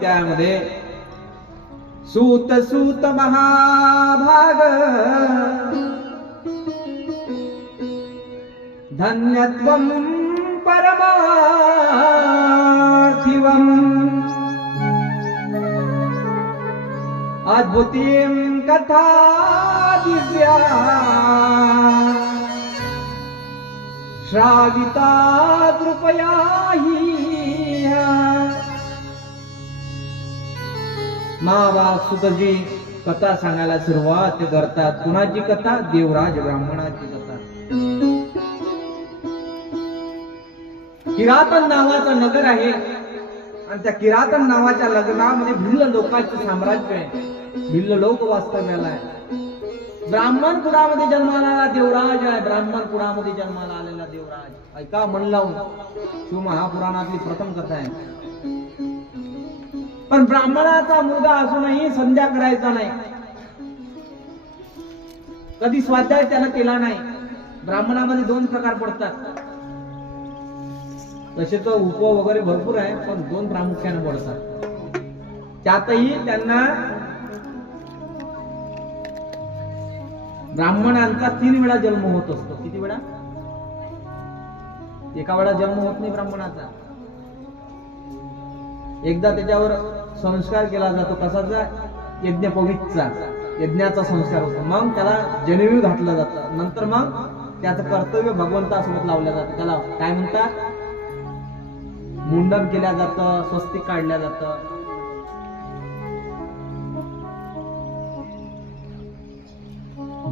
त्यामध्ये सूत सूत महाभाग धन्यत्वं परमार्थिवम् अद्भुतीं कथा दिव्या श्राविता कृपया हि महाभाग सुतजी कथा सांगायला सुरुवात करतात. कुणाची कथा? देवराज ब्राह्मणाची कथा. किरातन नावाचं नगर आहे आणि त्या किरातन नावाच्या नगरामध्ये भिल्ल लोकांचे साम्राज्य आहे. भिल्ल लोक वास्तव्याला आहे. ब्राह्मण कुळामध्ये जन्माला आलेला देवराज आहे. ब्राह्मण कुळामध्ये जन्माला आलेला देवराज. ऐका मन लावून, शिवमहापुराणातली प्रथम कथा आहे. पण ब्राह्मणाचा मुलगा असूनही संध्या करायचा नाही. कधी स्वाध्याय त्यानं केला नाही. ब्राह्मणामध्ये दोन प्रकार पडतात. तसे तो उप वगैरे भरपूर आहे, पण दोन प्रामुख्याने पडतात. त्यातही त्यांना ब्राह्मणांचा 3 वेळा जन्म होत असतो. किती वेळा? एका वेळा जन्म होत नाही ब्राह्मणाचा. एकदा त्याच्यावर संस्कार केला जातो. कसाचा? यज्ञपवीतचा, यज्ञाचा संस्कार होतो. मग त्याला जनेऊ घातलं जातं. नंतर मग त्याचं कर्तव्य भगवंतासोबत लावलं जातं. त्याला काय म्हणतात? मुंडन केल्या जातं, स्वस्तिक काढल्या जातं.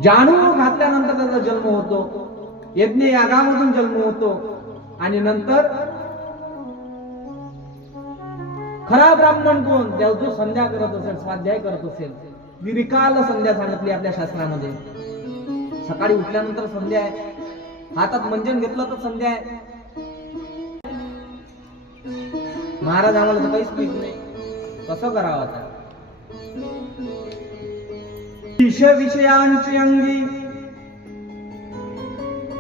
जानू घातल्यानंतर त्याचा जन्म होतो. यज्ञ यागामधून जन्म होतो. आणि नंतर खरा ब्राह्मण कोण? जो संध्या करत असेल, स्वाध्याय करत असेल. विरिकाल संध्या सांगितली आपल्या शास्त्रामध्ये. सकाळी उठल्यानंतर संध्या आहे. हातात मंजन घेतलं तर संध्या आहे. महाराज आम्हाला तर काहीच माहित नाही. कसं करावं आता? विषयांची अंगी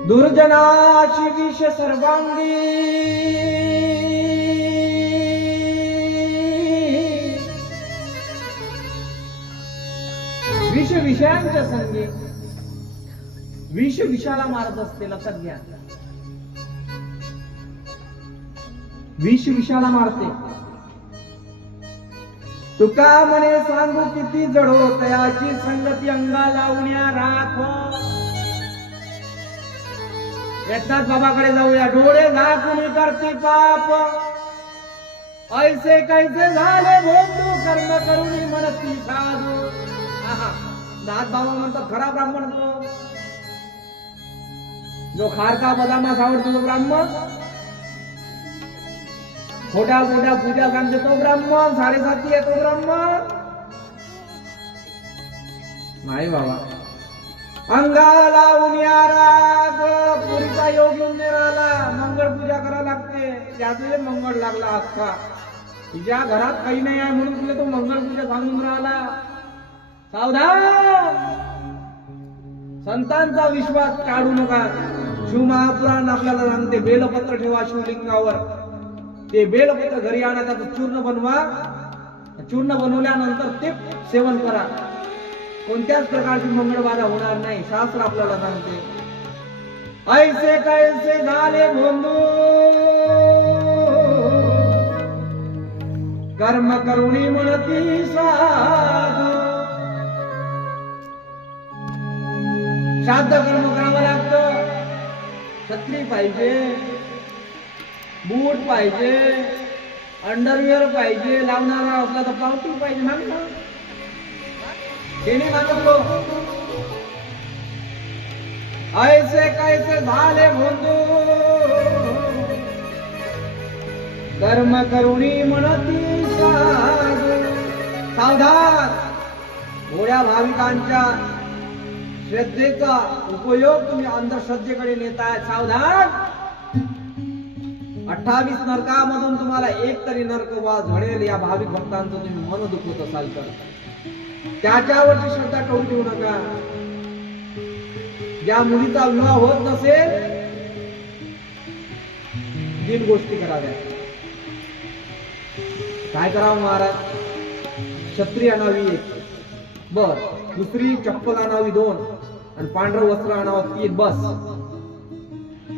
दुर्जनाची विष सर्वांगी विष विषयांच्या संगी. विष विषाला मारत असते. लक्षात घ्या. विष विषाला मारते. तुका म्हणे सांगू किती जडो तयाची संगती अंगा लावण्या राखो. एकनाथ बाबाकडे जाऊया. डोळे झाकून करते पाप ऐसे कैसे झाले भोंदू कर्म करुणी म्हणती साधू. नाथ बाबा म्हणतात खरा ब्राह्मण तो जो खारका बदामास आवडतो तो ब्राह्मण. खोट्या खोट्या पूजा सांगते तो ब्राह्मण. 7.5 आहे तो ब्राह्मण नाही बाबा. अंगाला उन्या राग पुरीचा योग येऊन राहिला. मंगळ पूजा करायला लागते. त्यातले मंगळ लागला अख्खा. तुझ्या घरात काही नाही आहे म्हणून तुला तो मंगळ पूजा सांगून राहिला. सावधान. संतांचा विश्वास काढू नका. शिवमहापुराण आपल्याला सांगते बेलपत्र ठेवा शिवलिंगावर. ते बेलपत्र घरी आणा. त्याचं चूर्ण बनवा. चूर्ण बनवल्यानंतर ते सेवन करा. कोणत्याच प्रकारची मंगळबाधा होणार नाही. शास्त्र आपल्याला सांगते. ऐसे कैसे झाले भोंदू कर्म करुणी म्हणती साधू. श्राद्ध कर्म करावं लागतं. छत्री पाहिजे, बूट पाहिजे, अंडरवेअर पाहिजे. लावणारा असला तर पावती पाहिजे. मागणं त्याने मागतो. ऐसे कैसे झाले भोंदू कर्म करुणी म्हणती साधू. सावधान. थोड्या भाविकांच्या श्रद्धेचा उपयोग तुम्ही अंधश्रद्धेकडे नेताय. सावधान. 28 नरकामधून तुम्हाला एक तरी नरकवास घडेल. या भाविक भक्तांचं तुम्ही मन दुखवत असाल तर त्याच्यावरची श्रद्धा ठेवून ठेवू नका. ज्या मुलीचा विवाह होत नसेल 3 गोष्टी कराव्या. काय करावं महाराज? छत्री आणावी एक, बर, दुसरी चप्पल आणावी 2 आणि पांढरं वस्त्र आणावं 3, बस.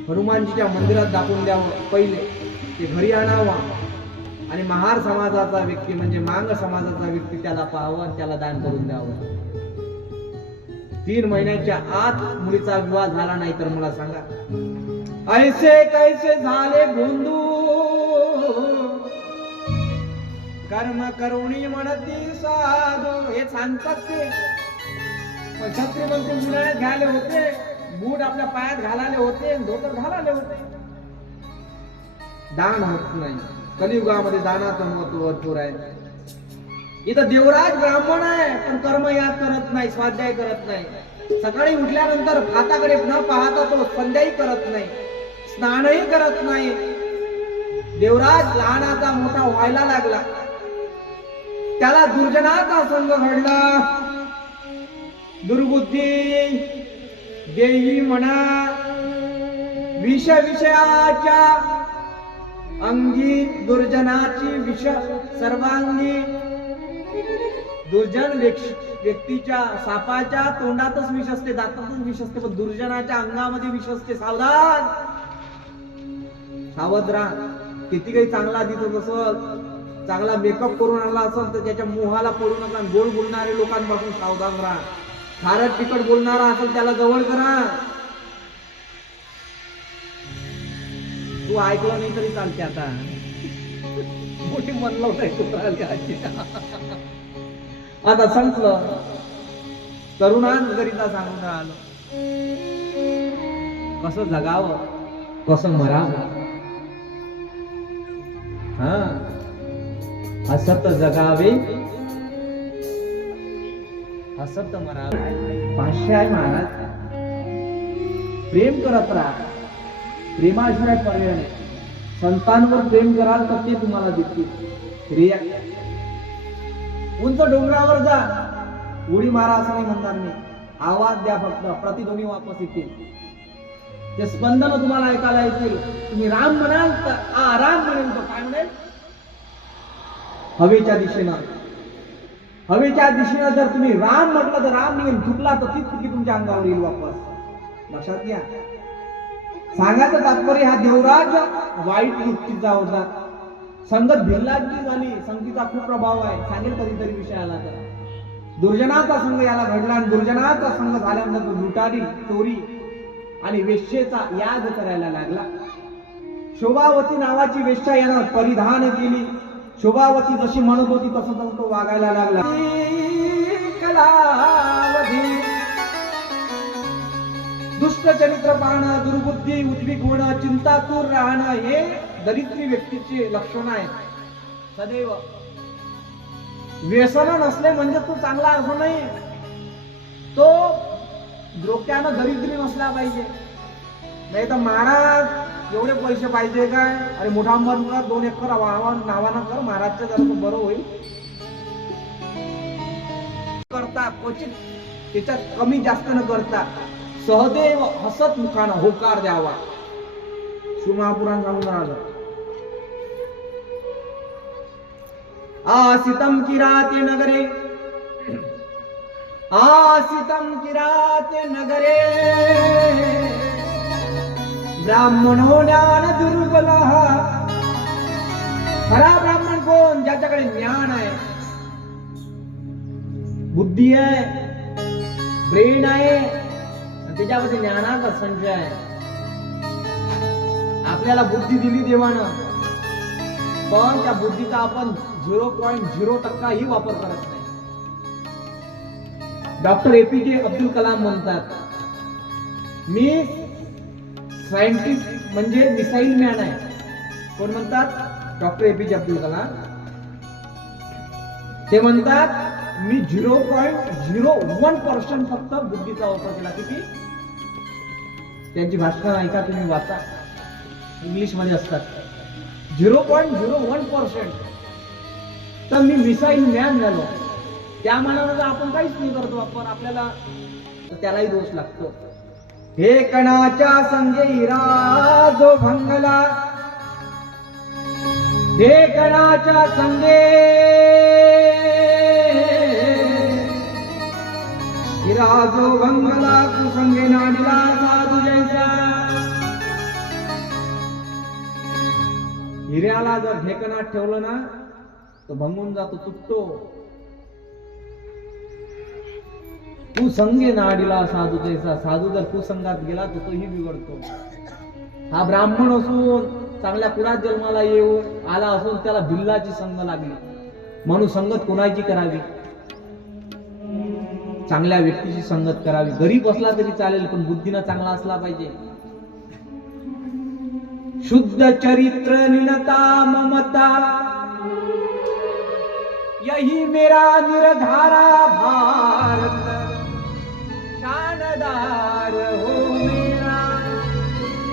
हनुमानजीच्या मंदिरात दाखवून द्यावं पहिले, ते घरी आणावा आणि महार समाजाचा व्यक्ती म्हणजे मांग समाजाचा व्यक्ती त्याला पाहावं आणि त्याला दान करून द्यावं. 3 महिन्याच्या आत मुलीचा विवाह झाला नाही तर मला सांगा, ऐसे कैसे झाले गोंधू, कर्म करुणी म्हणती साधू. हे सांगतात ते. पण छत्री मग ते मुलाने घ्यायला होते, बूट आपल्या पायात घालायला होते, धोतर घालायला होते. दान होत नाही. कलियुगामध्ये दानाचं महत्व भरपूर आहे. इथं देवराज ब्राह्मण आहे पण कर्म याद करत नाही, स्वाध्याय करत नाही. सकाळी उठल्यानंतर हाताकडे न पाहता तो संध्याही करत नाही, स्नानही करत नाही. देवराज लहानाचा मोठा व्हायला लागला, त्याला दुर्जनाचा संग घडला. दुर्बुद्धी देही म्हणा, विषयाच्या अंगी दुर्जनाची विष सर्वांगी. दुर्जन व्यक्तीच्या सापाच्या तोंडातच विष असते, दातातच विष असते, पण दुर्जनाच्या अंगामध्ये विष असते. सावधान, सावध राहा. किती काही चांगला दिसत असेल, चांगला मेकअप करून आला असेल तर त्याच्या मोहाला पडू नका. गोड बोलणारे लोकांपासून सावधान राहा. खारट तिखट बोलणारा असेल त्याला जवळ करा. तू ऐकलं नाही तरी चालते. आता मोठी म्हणलं आता संपलं. तरुणांकरिता सांगून राहिलं कसं जगावं, कसं मरावं. हसत जगावे, हसत मरावे. भाष्य आहे महाराज. प्रेम करत राहा, प्रेमाशिवाय पर्याय नाही. संतांवर प्रेम कराल तर ते तुम्हाला देतील. उंच डोंगरावर जा, उडी मारा असं नाही म्हणणार मी. आवाज द्या फक्त, प्रतिध्वनी वापस येतील. ते स्पंदन तुम्हाला ऐकायला येतील. तुम्ही राम म्हणाल तर राम म्हणेल तो काय म्हणेल? हवेच्या दिशेनं. हवेच्या दिशेनं जर तुम्ही राम म्हटलं तर राम निघेल. झुकला तर ती चुकी तुमच्या अंगावर येईल वापस. लक्षात घ्या. सांगायचं तात्पर्य हा देवराज वाईट वृत्तीचा होता. संगत भिल्लाची झाली. संगतीचा खूप प्रभाव आहे. सांगेल कधीतरी विषय आला तर. दुर्जनाचा संघ याला घडला आणि दुर्जनाचा संघ झाल्यानंतर लुटारी, चोरी आणि वेश्येचा याद करायला लागला. शोभावती नावाची वेश्या यानं परिधान केली. शोभावती जशी म्हणत होती तसं तो वागायला लागला. दुष्ट चरित्र पाहणं, दुर्बुद्धी, उद्विक होणं, चिंतातूर राहणं हे दरिद्री व्यक्तीचे लक्षण आहे. सदैव व्यसन नसले म्हणजे तो चांगला असं नाही. तो डोक्यानं दरिद्री नसला पाहिजे. नाही तर महाराज एवढे पैसे पाहिजे काय? अरे मोठा अंबर कर, 2 एकर नावानं कर, महाराजच्या जरा बरं होईल. करता क्वचित त्याच्यात कमी जास्त न करता सहदेव हसत मुखानं होकार द्यावा. शिवमहापुराण सांगून राहिलं. आसितम किराते नगरे, आसितम किराते नगरे, ब्राह्मणो ज्ञान दुर्बला. खरा ब्राह्मण कोण? ज्याच्याकडे ज्ञान आहे, बुद्धी आहे, ब्रेन आहे, त्याच्यामध्ये ज्ञानाचा संचय आहे. आपल्याला बुद्धी दिली देवानं, पण त्या बुद्धीचा आपण 0.0% ही वापर करत नाही. डॉक्टर APJ अब्दुल कलाम म्हणतात, मी सायंटिस्ट म्हणजे मिसाईल मॅन आहे. कोण म्हणतात? Doctor APJ Abdul Kalam. ते म्हणतात मी 0.01% फक्त बुद्धीचा वापर केला. किती? त्यांची भाषण ऐका तुम्ही, वाचा, इंग्लिश मध्ये असतात. 0.01%. तर मी मिसाईल मॅन झालो. त्या मानानं आपण काहीच नाही करतो वापर, आपल्याला त्यालाही दोष लागतो. हे कणाच्या संगे हिरा जो भंगला, ढेकणाच्या संगे हिराजो भंगला कुसंगे नाडीला साधू जैसा. हिऱ्याला जर ढेकणात ठेवलं ना तो भंगून जातो, तुटतो. कुसंगे नाडीला साधू जैसा. साधू जर कुसंगात गेला तर तोही बिघडतो. हा ब्राह्मण असून चांगल्या कुळात जन्माला येऊन आला असून त्याला भिल्लाची संग लागली म्हणून संगत कोणाची करावी? चांगल्या व्यक्तीची संगत करावी. गरीब असला तरी चालेल पण बुद्धीनं चांगला असला पाहिजे. शुद्ध चरित्र निनता ममता यही मेरा निर्धारा भारत. शानदार हो मेरा.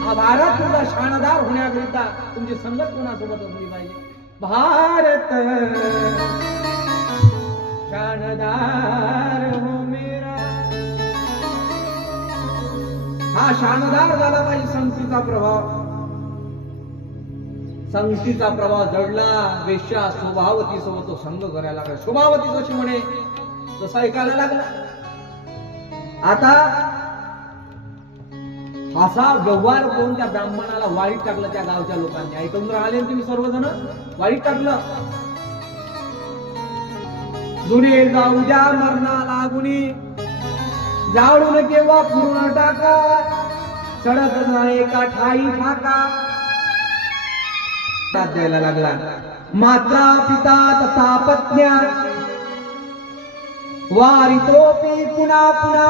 हा भारत तुझा शानदार होण्याकरिता तुमची संगत कोणासोबत असली पाहिजे? भारत शानदार हो मेरा. हा शानदार झाला पाहिजे. संगतीचा प्रभाव, संगतीचा प्रभाव जडला. वेश्या शोभावती सोबत तो संग करायला लागला. शोभावती जशी म्हणे तसं ऐकायला लागला. आता असा व्यवहार करून त्या ब्राह्मणाला वाळीत टाकलं त्या गावच्या लोकांनी. ऐकून राहिले तुम्ही सर्वजण? वाळीत टाकलं. जुने जाऊ द्या मरणा लागुनी, जाळून केव्हा पूर्ण टाका, सडत नाही का ठाई ठाका. द्यायला लागला. मात्रा पिता तथा पत्न्या वारितोपी पुन्हा पुन्हा.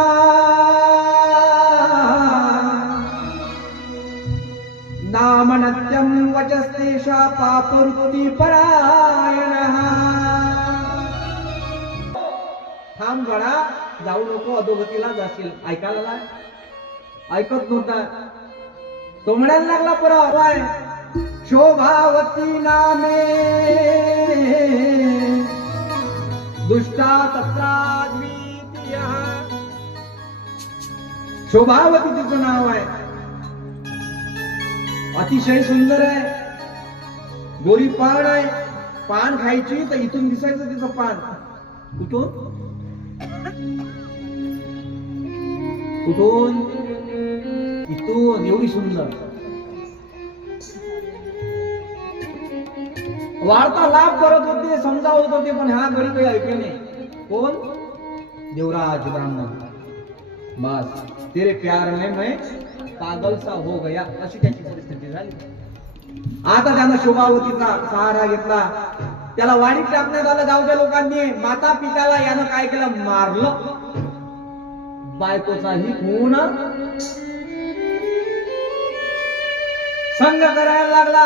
नामनत्यं वचस्तेषा पापवृत्ती परायणः. थांब गडा, जाऊ नको, अधोगतीला जाशील. ऐकायला ऐकत नव्हता. तो म्हणायला लागला परत, शोभावती नामे दुष्टा तत्राद्वितीय. शोभावती तिचं नाव आहे. अतिशय सुंदर आहे. गोरी पान आहे. पान खायची तर इथून दिसायचं तिचं पान. कुठून कुठून? इथून. एवढी सुंदर. वार्ता लाभ करत होते, समजावत होते, पण हा गडी काही ऐकले नाही. कोण? देवराज ब्राह्मण. बस तेरे प्यार में मैं पागल सा हो गया, अशी त्याची परिस्थिती झाली. आता त्यानं शोभावतीचा सहारा घेतला. त्याला वाडीत टाकण्यात आलं गावच्या लोकांनी. माता पित्याला यानं काय केलं? मारलं. बायकोचाही खून. संग करायला लागला.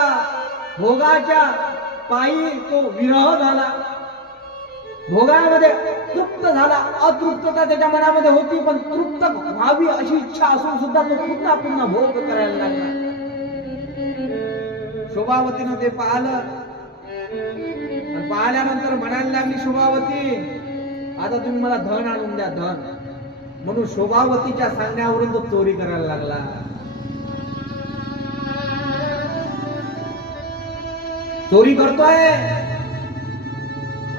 भोगाच्या पायी तो विरह झाला. भोगामध्ये तृप्त झाला. अतृप्तता त्याच्या मनामध्ये होती, पण तृप्त व्हावी अशी इच्छा असून सुद्धा तो पुन्हा पुन्हा भोग करायला लागला. शोभावतीनं ते पाहिलं. पाहिल्यानंतर म्हणायला लागली शोभावती, आता तुम्ही मला धन आणून द्या, धन. म्हणून शोभावतीच्या सांगण्यावरून तो चोरी करायला लागला. चोरी करतोय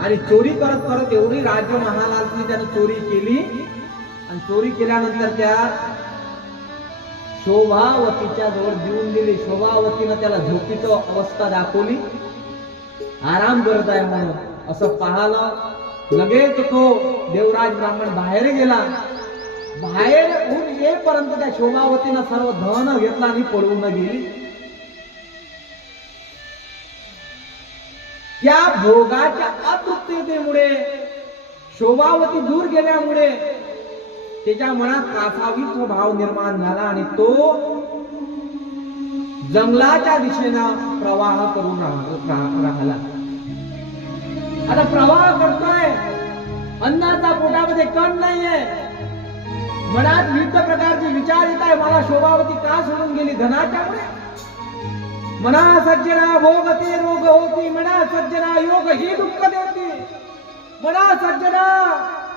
आणि चोरी करत करत एवढी राज्य महालालची त्याने चोरी केली. आणि चोरी केल्यानंतर त्या शोभावतीच्या जवळ देऊन दिली. शोभावतीनं त्याला झोपीची अवस्था दाखवली. आराम करत आहे म्हणून असं पाहिलं. लगेच तो देवराज ब्राह्मण बाहेर गेला. बाहेर होऊन येईपर्यंत त्या शोभावतीनं सर्व धन घेतला आणि पळून गेली. त्या भोगाच्या अतृप्ततेमुळे, शोभावती दूर गेल्यामुळे त्याच्या मनात कासावीचा भाव निर्माण झाला आणि तो जंगलाच्या दिशेनं प्रवाह करून राहिला. आता प्रवाह करतोय. अन्नाचा पोटामध्ये कण नाहीये. मनात विविध प्रकारचे विचार येत आहे. मला शोभावती का सोडून गेली? धनाच्यामुळे. मना सज्जना भोगते रोग होती, मना सज्जना योग ही दुःख देती. मना सज्जना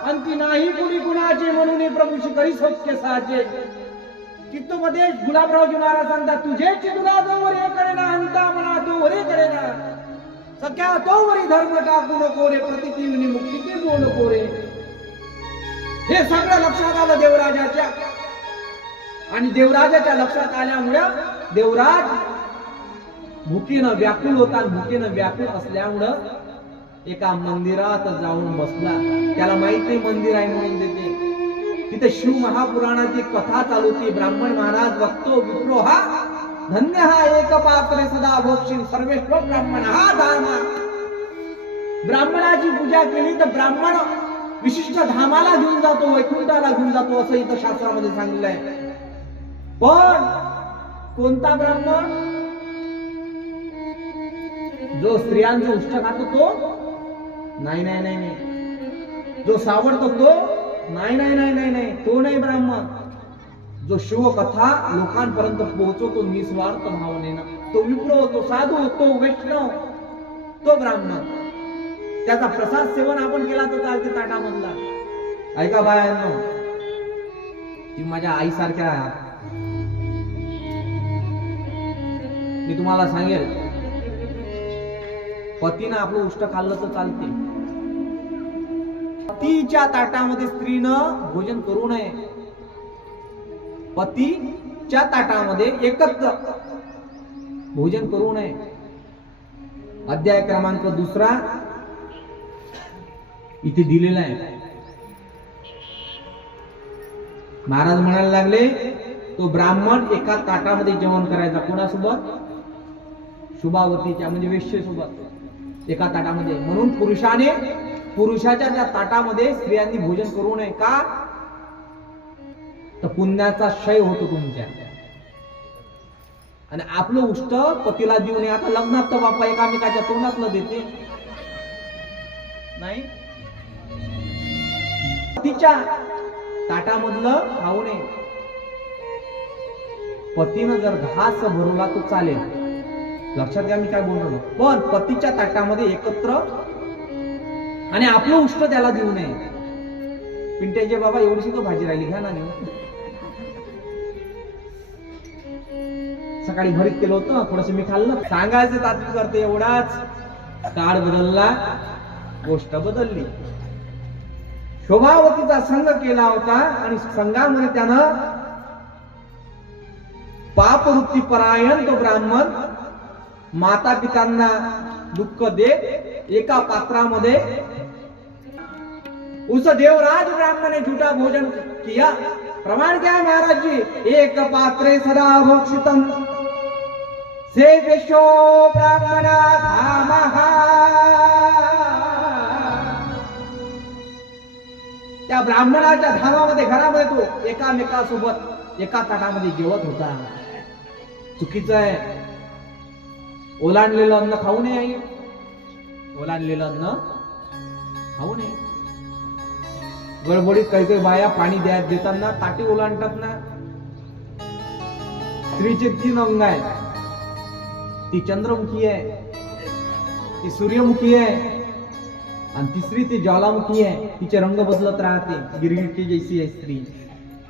अंती नाही कुणी कुणाचे, म्हणून प्रभूशी करी सत्य साचे. चित्तोपदेश गुलाबरावजी महाराज सांगतात, तुझे चितुला जो वरे करेना अंता मना तो वरे करेना. सख्या तोवरी धर्म टाकू नको रे, प्रतिजीवनी मुक्तीचे बोल नको रे. हे सगळं लक्षात आलं देवराजाच्या. आणि देवराजाच्या लक्षात आल्यामुळे देवराज भुकीनं व्याकुळ होता. भुकीनं व्याकुळ असल्यामुळं एका मंदिरात जाऊन बसला. त्याला माहित नाही मंदिर आहे म्हणून देते. तिथे शिव महापुराणाची कथा चालू होती. ब्राह्मण महाराज बघतो, विप्रो हा धन्य हा एक पात्रे सदा भोगशील सर्वेश्वर ब्राह्मण हा धामा. ब्राह्मणाची पूजा केली तर ब्राह्मण विशिष्ट धामाला घेऊन जातो, वैकुंठाला घेऊन जातो, असं इथं शास्त्रामध्ये सांगितलं आहे. पण कोणता ब्राह्मण? जो स्त्रियांचं उष्ट खातो तो नाही नाही नाही नाही. जो सावडतो तो नाही नाही नाही नाही नाही, तो नाही ब्राह्मण. जो शिवकथा लोकांपर्यंत पोहोचवतो निस्वार्थ भावनेनं, तो विप्रो, तो साधू, तो वैष्णव, तो ब्राह्मण. त्याचा प्रसाद सेवन आपण केला तर चालते ताटामधला. ऐका बायांनो, ती माझ्या आईसारख्या. मी तुम्हाला सांगेल, पतीनं आपलं उष्ट खाल्लं तर चालते. पतीच्या ताटामध्ये स्त्रीनं भोजन करू नये. पतीच्या ताटामध्ये एकत्र भोजन करू नये. अध्याय क्रमांक 2 इथे दिलेला आहे. महाराज म्हणायला लागले, तो ब्राह्मण एका ताटामध्ये जेवण करायचा. कोणासोबत? शुभावतीच्या म्हणजे वेश्येसोबत एका ताटामध्ये. म्हणून पुरुषाच्या त्या ताटामध्ये स्त्रियांनी भोजन करू नये. का? तर पुण्याचा क्षय होतो तुमच्या. आणि आपलं उष्ट पतीला देऊ नये. आता लग्नात तर बापा एकामेकाच्या तोंडातलं देते नाही. पतीच्या ताटामधलं खाऊ नये. पतीनं जर घास भरवला तो चालेल, लक्षात घ्या मी काय बोललो. पण पतीच्या ताटामध्ये एकत्र आणि आपलं उष्ट त्याला देऊ नये. पिंट्याचे बाबा एवढीशी तो भाजी राहिली, घ्या ना. सकाळी भरीत केलं होतं, थोडस मी खाल्लं. सांगायचं तात्विक करते एवढाच. काळ बदलला, गोष्ट बदलली. शोभावतीचा संग केला होता आणि संघामध्ये त्यानं पापवृत्ती परायण तो ब्राह्मण माता पितांना दुःख देत एका पात्रामध्ये उस देवराज ब्राह्मण ने झूठा भोजन किया. प्रमाण क्या है महाराज जी? एक पात्रे सदा भोक्षितम से देशो ब्राह्मणा धामहा. त्या ब्राह्मणाच्या धामामध्ये घरामध्ये तो एकामेकासोबत एका ताटामध्ये जेवत होता. चुकीचं आहे. ओलांडलेलं अन्न खाऊ नये. आई, ओलांडलेलं अन्न खाऊ नये. गडबडीत काही काही बाया पाणी देताना ताटी ओलांडतात ना. स्त्रीचे 3 अंग आहेत. ती चंद्रमुखी आहे, ती सूर्यमुखी आहे आणि तिसरी ती ज्वालामुखी आहे. तिचे रंग बदलत राहते. गिरगिटची जैसी आहे स्त्री.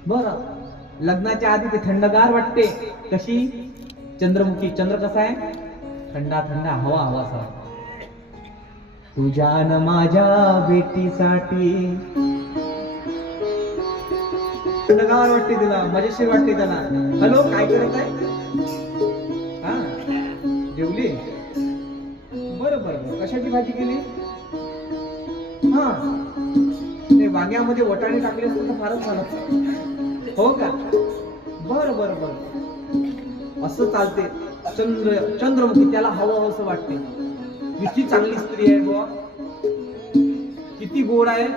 बरं, लग्नाच्या आधी ते थंडगार वाटते. कशी? चंद्रमुखी. चंद्र कसा आहे? थंडा थंडा, हवा हवासा. तुझ्या न माझ्या बेटीसाठी थंडगार वाटते तिला, मजेशीर वाटते त्याला. हॅलो, काय करत आहे? हा, जेवली? बरं बरं. कशाची भाजी केली? हा, ते वांग्यामध्ये वटाणे टाकले असते तर फारच झालं. हो का? बरं बरं बरं. असं चालते. चंद्रमुखी, त्याला हवं असं वाटते. किती चांगली स्त्री आहे बुवा, किती गोड आहे.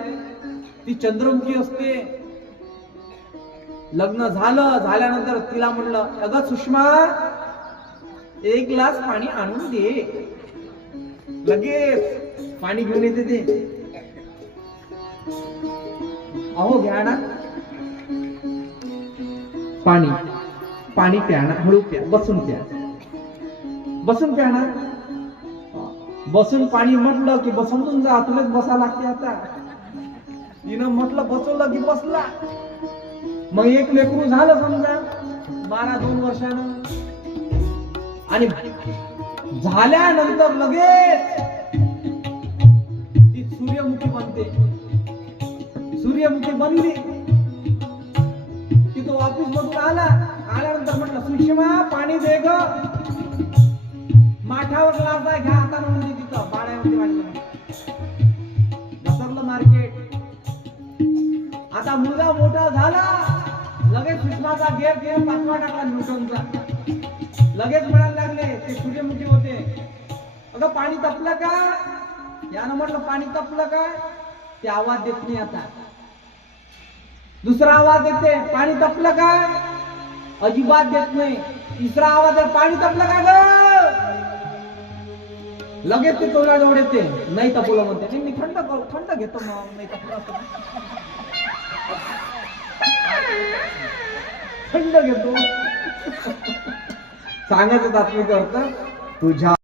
ती चंद्रमुखी असते. लग्न झाल्यानंतर तिला म्हणलं, अगं सुषमा, 1 ग्लास पाणी आणून दे. लगेच पाणी घेऊन येते ते. अहो घ्या ना पाणी. पाणी प्या ना, हळू प्या, बसून प्या. बसून प्या ना. बसून पाणी म्हटलं की बसून जा. तुलाच बसा लागते आता. तिनं म्हटलं बसवलं की बसला. मग एक लेकरू झालं समजा 12-2 वर्षानं. आणि झाल्यानंतर लगेच सूर्यमुखी बनते. सूर्यमुखी बनली की तो ऑफिस मधून आल्यानंतर म्हटलं, सुषमा पाणी दे ग. माठावर लावताय, घ्या हाताने म्हणजे तिथं बाळ्यामध्ये वाटलं. घसरलं मार्केट. आता मुलगा मोठा झाला, लगेच सुषमाचा गेअर 5वा टाकला न्यूटनचा. लगेच म्हणायला लागले, ते सूर्यमुखी होते, अगं पाणी तपलं का? यानं म्हटलं, पाणी तपलं का? ते आवाज देत नाही. आता दुसरा आवाज येते, पाणी तपलं का? अजिबात देत नाही. तिसरा आवाज आहे, पाणी तपलं का ग? लगेच ते तोंडाजवळ येते, नाही तपलं म्हणते. नाही, मी थंड घेतो, मग नाही तपलं थंड घेतो. सांगायचं तात्विक अर्थ, तुझ्या